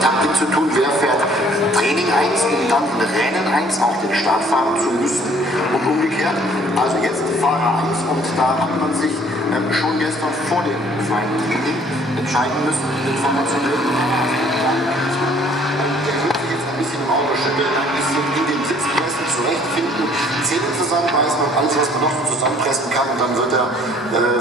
Taktik zu tun. Wer fährt Training 1, um dann in Rennen 1 auch den Start fahren zu müssen und umgekehrt. Also jetzt Fahrer 1 und da hat man sich schon gestern vor dem freien Training entscheiden müssen, informationell. Der wird sich jetzt ein bisschen im Auge schütteln, ein bisschen in den Sitzplätzen zurechtfinden, Zähne zusammenbeißen und alles, was man noch zusammenpressen kann. Und dann wird er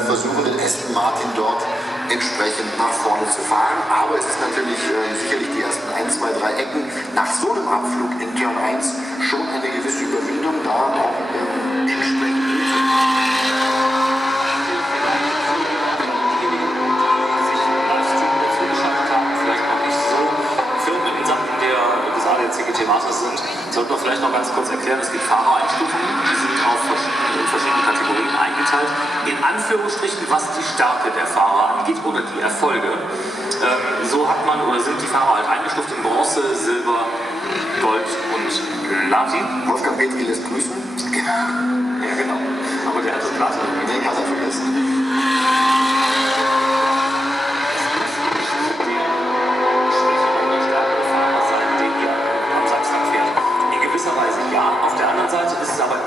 versuchen, den Aston Martin dort entsprechend nach vorne zu fahren. Aber es ist natürlich sicherlich die ersten 1, 2, 3 Ecken nach so einem Abflug in Turn 1 schon eine gewisse Überwindung, da auch entsprechend Masters sind, sollten wir vielleicht noch ganz kurz erklären, es gibt Fahrereinstufungen, die sind in verschiedene Kategorien eingeteilt, in Anführungsstrichen, was die Stärke der Fahrer angeht oder die Erfolge. So hat man oder sind die Fahrer halt eingestuft in Bronze, Silber, Gold und Platin. Wolfgang Petri lässt grüßen. Ja, genau. Aber der hat das Platin. Den hat er vergessen.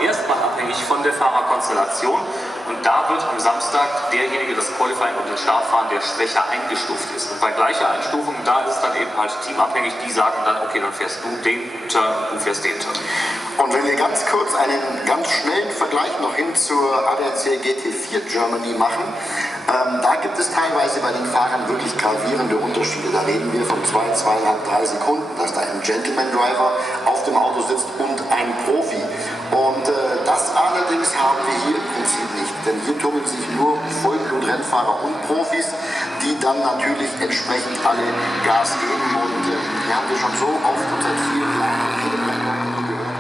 Erstmal abhängig von der Fahrerkonstellation und da wird am Samstag derjenige das Qualifying und den Start fahren, der schwächer eingestuft ist. Und bei gleicher Einstufung, da ist dann eben halt teamabhängig, die sagen dann, okay, dann fährst du den Turn, du fährst den Turn. Und wenn wir ganz kurz einen ganz schnellen Vergleich noch hin zur ADAC GT4 Germany machen, da gibt es teilweise bei den Fahrern wirklich gravierende Unterschiede. Da reden wir von 2, 2,5, 3 Sekunden, dass da ein Gentleman-Driver auf dem Auto sitzt und ein Profi. Und das allerdings haben wir hier im Prinzip nicht, denn hier tummeln sich nur Vollblut-Rennfahrer und Profis, die dann natürlich entsprechend alle Gas geben. Und wir haben wir schon so oft und seit vielen Jahren gehört.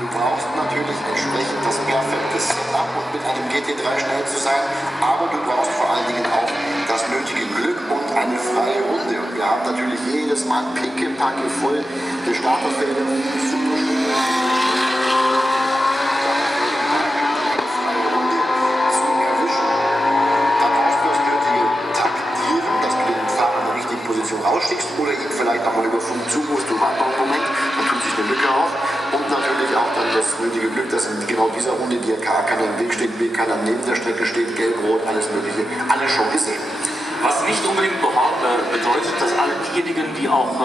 Du brauchst natürlich entsprechend das perfekte Setup und mit einem GT3 schnell zu sein, aber du brauchst vor allen Dingen auch das nötige Glück und eine freie Runde. Und wir haben natürlich jedes Mal pickepacke voll die Starterfelder, super schön. Rausstiegst oder ihm vielleicht auch mal über Funk zumust, du wartest noch einen Moment, dann tut sich eine Lücke auf und natürlich auch dann das nötige Glück, dass in genau dieser Runde dir keiner im Weg steht, keiner neben der Strecke steht, gelb, rot, alles mögliche, alles schon gesehen. Was nicht unbedingt bedeutet, dass alle diejenigen, die auch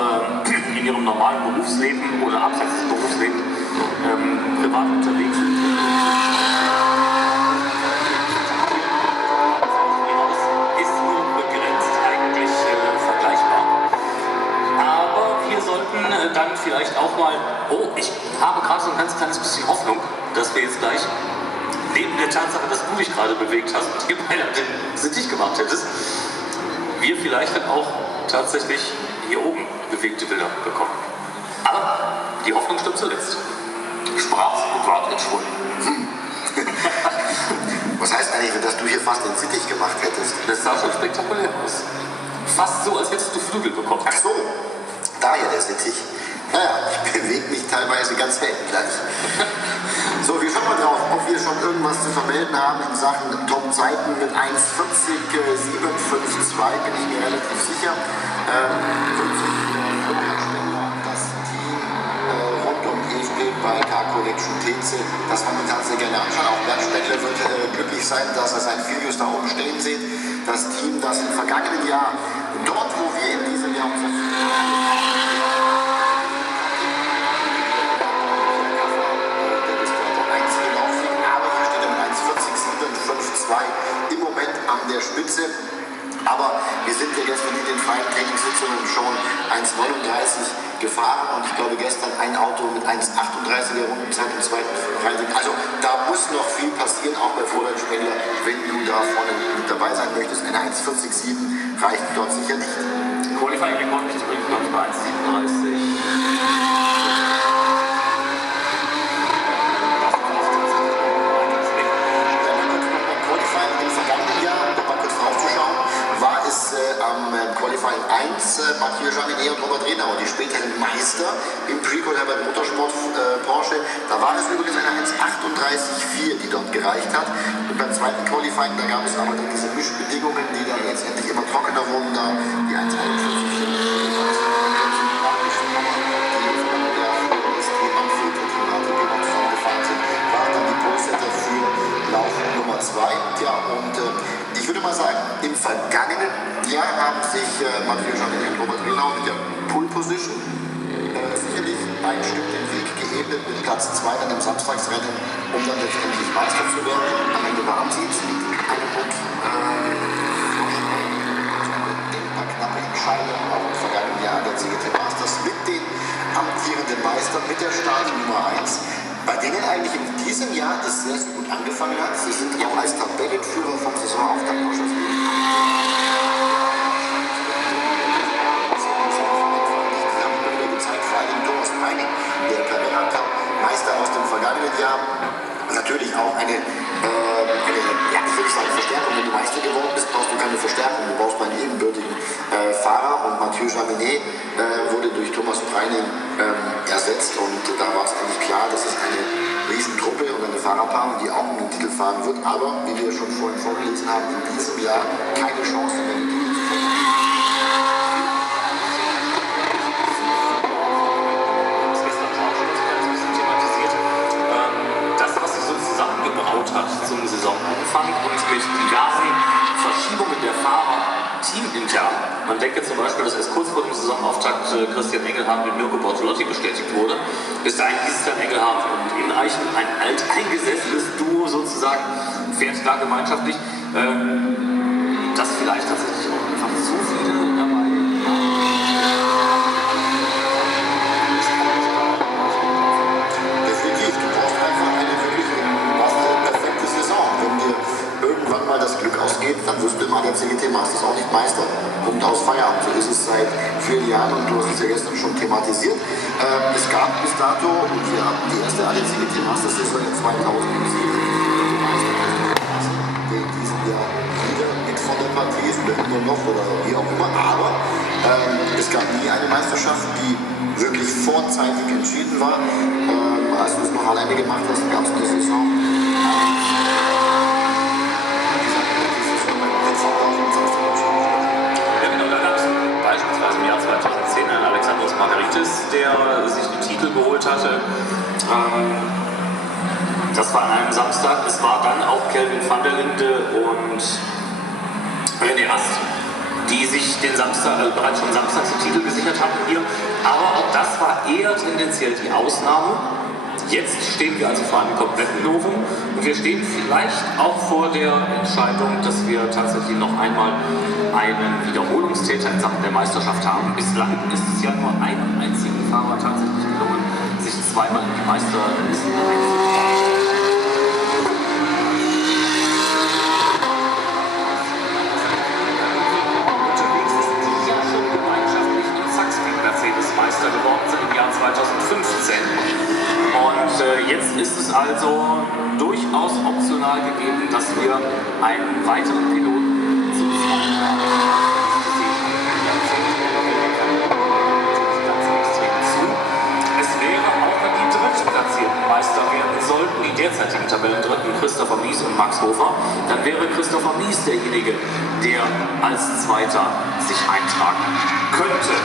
in ihrem normalen Berufsleben oder abseits des Berufslebens privat unterwegs sind, dann vielleicht auch mal, oh, ich habe gerade so ein ganz kleines bisschen Hoffnung, dass wir jetzt gleich, neben der Tatsache, dass du dich gerade bewegt hast und hier beinahe den Sittich gemacht hättest, wir vielleicht dann auch tatsächlich hier oben bewegte Bilder bekommen. Aber die Hoffnung stimmt zuletzt. Sprach und ward entschwunden. Was heißt eigentlich, dass du hier fast den Sittich gemacht hättest? Das sah schon spektakulär aus. Fast so, als hättest du Flügel bekommen. Ach so, daher der Sittich. Naja, ich bewege mich teilweise ganz selten gleich. So, wir schauen mal drauf, ob wir schon irgendwas zu vermelden haben in Sachen Top-Zeiten mit 1,40,752, bin ich mir relativ sicher. Das Team rund um EFB bei Car Collection TC, das momentan sehr gerne anschauen. Auch Bernd Spengler wird glücklich sein, dass er sein Filius da oben stehen sieht. Das Team, das im vergangenen Jahr, dort wo wir in diesem Jahr im Moment an der Spitze, aber wir sind ja gestern in den freien Trainingssitzungen schon 1,39 gefahren und ich glaube gestern ein Auto mit 1,38 der Rundenzeit im zweiten Freitag. Also da muss noch viel passieren, auch bei Florian Spengler, wenn du da vorne mit dabei sein möchtest. Eine 1,47 reicht dort sicher nicht. Qualifying-Rekord liegt übrigens noch bei 1,37. Am Qualifying 1 Mathieu Jaminet und Robert Renauer, die späteren Meister im Prequel Herbert Motorsport Porsche. Da war es übrigens eine 1,38,4, die dort gereicht hat. Und beim zweiten Qualifying, da gab es aber dann diese Mischbedingungen, die dann letztendlich immer trockener wurden, da die 1,41. genau mit der Pole Position. Sicherlich ein Stück den Weg geebnet mit Platz 2 dann im Samstagsrennen, um dann letztendlich Meister zu werden. Am Ende waren sie es mit einem Punkt denkbar knappe Entscheidung auch im vergangenen Jahr der CGT Masters mit den amtierenden Meistern, mit der Startnummer 1, bei denen eigentlich in diesem Jahr das sehr, sehr gut angefangen hat. Sie sind auch als Tabellenführer vom Saisonauftakt noch schon der Carrera Cup Meister aus dem vergangenen Jahr. Natürlich auch eine ich würde sagen Verstärkung. Wenn du Meister geworden bist, brauchst du keine Verstärkung. Du brauchst einen ebenbürtigen Fahrer, und Mathieu Jaminet wurde durch Thomas Preining ersetzt, und da war es eigentlich klar, das ist eine Riesentruppe und eine Fahrerpaarung, die auch um den Titel fahren wird, aber wie wir schon vorhin vorgelesen haben, in diesem Jahr keine Chance mehr, den Titel zu verlieren. Zum Saisonanfang und mit diversen Verschiebungen der Fahrer teamintern. Man denke zum Beispiel, dass erst kurz vor dem Saisonauftakt Christian Engelhardt mit Mirko Bortolotti bestätigt wurde. Bis dahin hieß es dann Engelhardt und Inreichen, ein alteingesessenes Duo sozusagen, fährt da gemeinschaftlich. Das vielleicht tatsächlich auch einfach zu viele dabei. Mal das Glück ausgeht, dann wirst du im ADAC CGT Masters auch nicht Meister. Punkt aus, Feierabend. So ist es seit vielen Jahren, und du hast es ja gestern schon thematisiert. Es gab bis dato, und wir hatten die erste ADAC CGT Masters Saison in 2007, der in diesem Jahr wieder mit von der Partie ist oder immer noch oder wie auch immer, aber es gab nie eine Meisterschaft, die wirklich vorzeitig entschieden war. Als du es noch alleine gemacht hast, gab es eine Saison. Beispielsweise im Jahr 2010 ein Alexandros Margaritis, der sich den Titel geholt hatte. Das war an einem Samstag. Es war dann auch Kelvin van der Linde und René Rast, die sich den Samstag, bereits schon samstags den Titel gesichert hatten hier. Aber auch das war eher tendenziell die Ausnahme. Jetzt stehen wir also vor einem kompletten Novum, und wir stehen vielleicht auch vor der Entscheidung, dass wir tatsächlich noch einmal einen Wiederholungstäter in Sachen der Meisterschaft haben. Bislang ist es ja nur einem einzigen Fahrer tatsächlich gelungen, sich zweimal in die Meisterliste einzutragen. Unterwegs ist die ja schon gemeinschaftlich in Sachsen Mercedes-Meister geworden sind im Jahr 2015. Und jetzt ist es also durchaus optional gegeben, dass wir einen weiteren Piloten zu zweit haben. Es wäre auch, wenn die drittplatzierten Meister werden sollten, die derzeitigen Tabellendritten Christopher Mies und Max Hofer, dann wäre Christopher Mies derjenige, der als Zweiter sich eintragen könnte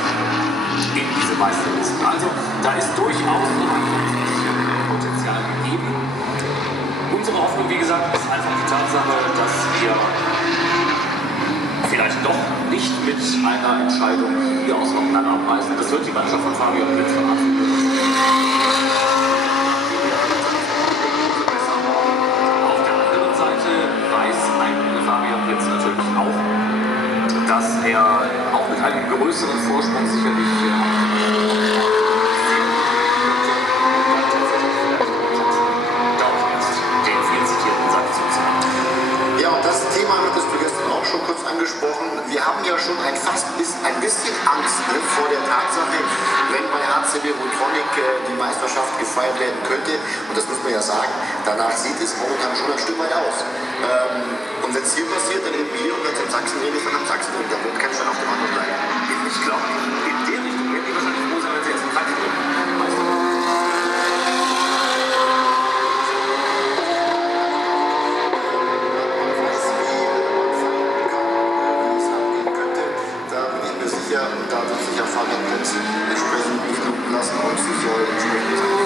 in diese Meisterliste. Also da ist durchaus Potenzial gegeben. Unsere Hoffnung, wie gesagt, ist einfach die Tatsache, dass wir vielleicht doch nicht mit einer Entscheidung hier aus Nordrhein abreißen. Das wird die Mannschaft von Fabio Blitz verraten. Auf der anderen Seite weiß ein Fabio Blitz natürlich auch, dass er auch mit einem größeren Vorsprung sicherlich wir haben ja schon ein bisschen Angst vor der Tatsache, wenn bei HCB Rotronic die Meisterschaft gefeiert werden könnte. Und das muss man ja sagen, danach sieht es momentan schon ein Stück weit aus. Und wenn es hier passiert, dann eben hier, und wenn es im Sachsenring ist, dann im Sachsenring. Da wird kein Stein auf dem anderen bleiben. Ich glaube, in der Richtung werden die wahrscheinlich froh sein, wenn sie jetzt im Sachsenring und da wird sich ja Fabian Blitz entsprechend nicht lumpen lassen und sich entsprechend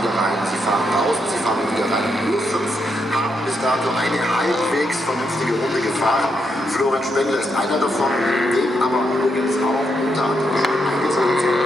wieder rein, sie fahren raus, sie fahren wieder rein. Nur 5 haben bis dato eine halbwegs vernünftige Runde gefahren. Florian Spengler ist einer davon, dem aber übrigens auch unter anderem schon eingesetzt.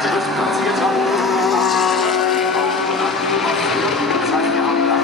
Drittplatzierter. Das heißt, wir haben da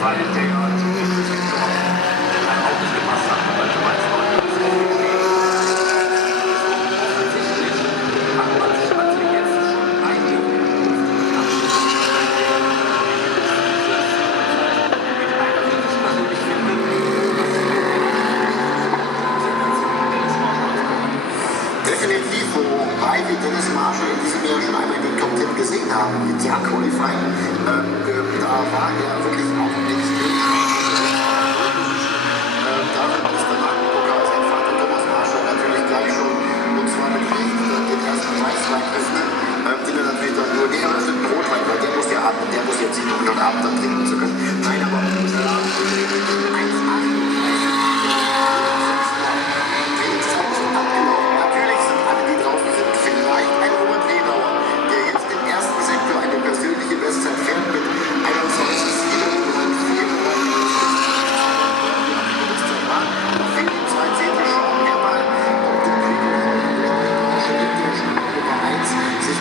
weil der ein Auto gepasst hat, weil du meinst, offensichtlich hat man sich also jetzt schon eingerufen. Mit einer, wie ich persönlich finde, Definitiv, wobei wir Dennis Marshall in diesem Jahr schon einmal in den Top 10 gesehen haben, mit Jahr Qualifying. Da war er wirklich auch extrem David ist der Markenpokal sein Vater Thomas Marshall natürlich gleich schon, und zwar mit Recht, den ersten Weißwein öffnen, den er natürlich dann nur den eröffneten Rotwein, weil der muss ja atmen, der muss jetzt sich um den Abend dann trinken zu können. Nein, aber 1,8.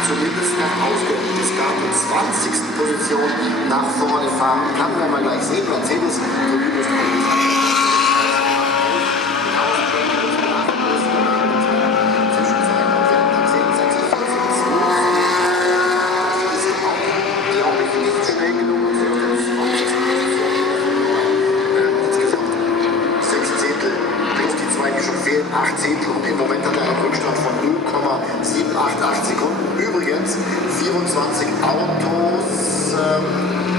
Zumindest noch auf der Discard 20. Position nach vorne fahren kann, wenn man gleich sehen, Mercedes fehlen 8 Zehntel und im Moment hat er einen Rückstand von 0,788 Sekunden. Übrigens 24 Autos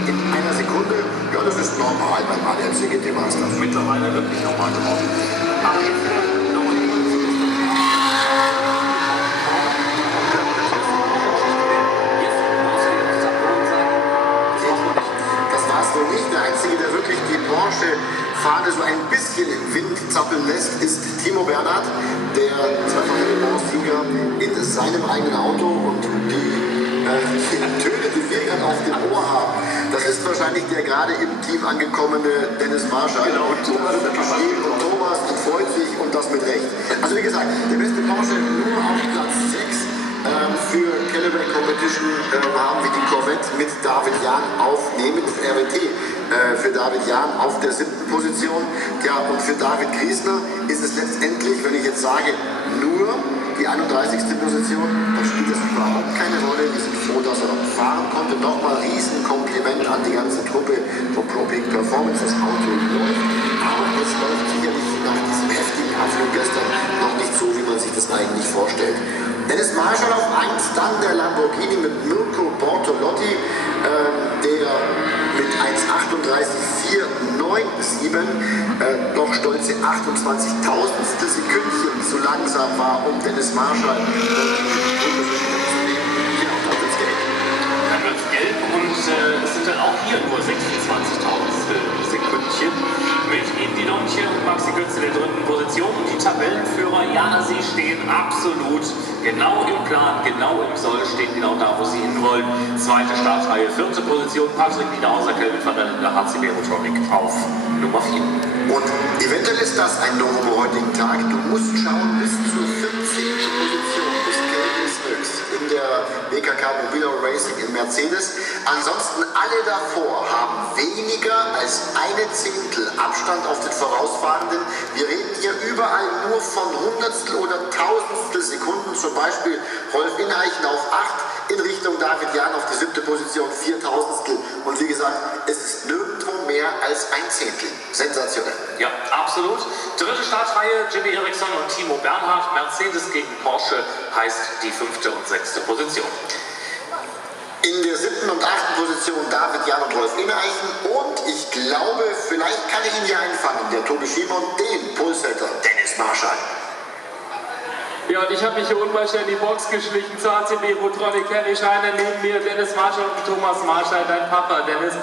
in einer Sekunde. Ja, das ist normal beim ADAC GT Masters. Mittlerweile wirklich normal geworden. Das war es wohl nicht. Der Einzige, der wirklich die Porsche-Fahne so ein bisschen im Wind zappeln lässt, ist Timo Bernhard, der zweifache Le Mans-Sieger in seinem eigenen Auto, und die Töne, die wir gerade auf dem Ohr haben, das ist wahrscheinlich der gerade im Team angekommene Dennis Marshall. Genau, und Thomas freut sich, und das mit Recht. Also wie gesagt, der beste Porsche nur auf Platz 6. Für Calibre Competition haben wir die Corvette mit David Jahn mit RWT für David Jahn auf der 7. Position. Ja, und für David Griesner ist es letztendlich, wenn ich jetzt sage, nur die 31. Position, dann spielt das überhaupt keine Rolle. Wir sind froh, dass er fahren konnte. Nochmal Riesenkompliment an die ganze Truppe von Pro Peak Performance. Das Auto läuft, aber es läuft sicherlich nach diesem heftigen Abflug gestern noch nicht so, wie man sich das eigentlich vorstellt. Dennis Marshall auf 1, dann der Lamborghini mit Mirko Bortolotti, der mit 1,38,497 doch stolze 28.000 Sekündchen zu langsam war, um Dennis Marshall Dann wird es gelb und es sind dann auch hier nur 26.000 Sekündchen mit Indy Donche und Maxi Götz in der 3. Position. Und die Tabellenführer, ja, sie stehen absolut genau im Plan, genau im Soll, stehen genau da, wo sie hinwollen. 2. Startreihe, 4. Position, Patrick Niederhauser, Kelvin van der Linde, HC Verotronic auf Nummer 4. Und eventuell ist das ein Novum am heutigen Tag. Du musst schauen bis zur 14. Position des Gelbes Höchst in der WKK Mobile Racing in Mercedes. Ansonsten alle davor haben weniger als eine Zehntel Abstand auf den Vorausfahrenden. Wir reden hier überall nur von Hundertstel oder Tausendstel Sekunden. Zum Beispiel Rolf Ineichen auf 8 in Richtung David Jahn auf die 7. Position, 4.000stel. Und wie gesagt, es ist nirgendwo mehr als ein Zehntel. Sensationell. Ja, absolut. 3. Startreihe, Jimmy Eriksson und Timo Bernhard. Mercedes gegen Porsche heißt die 5. und 6. Position. In der 7. und 8. Position David Jahn und Rolf Ineichen. Und ich glaube, vielleicht kann ich ihn hier einfangen, der Tobi Schimon, den Pulsetter Dennis Marshall. Ja, und ich habe mich hier unwahrscheinlich in die Box geschlichen zu HC Verotronic, Harry Scheiner neben mir, Dennis Marshall und Thomas Marshall, dein Papa, Dennis.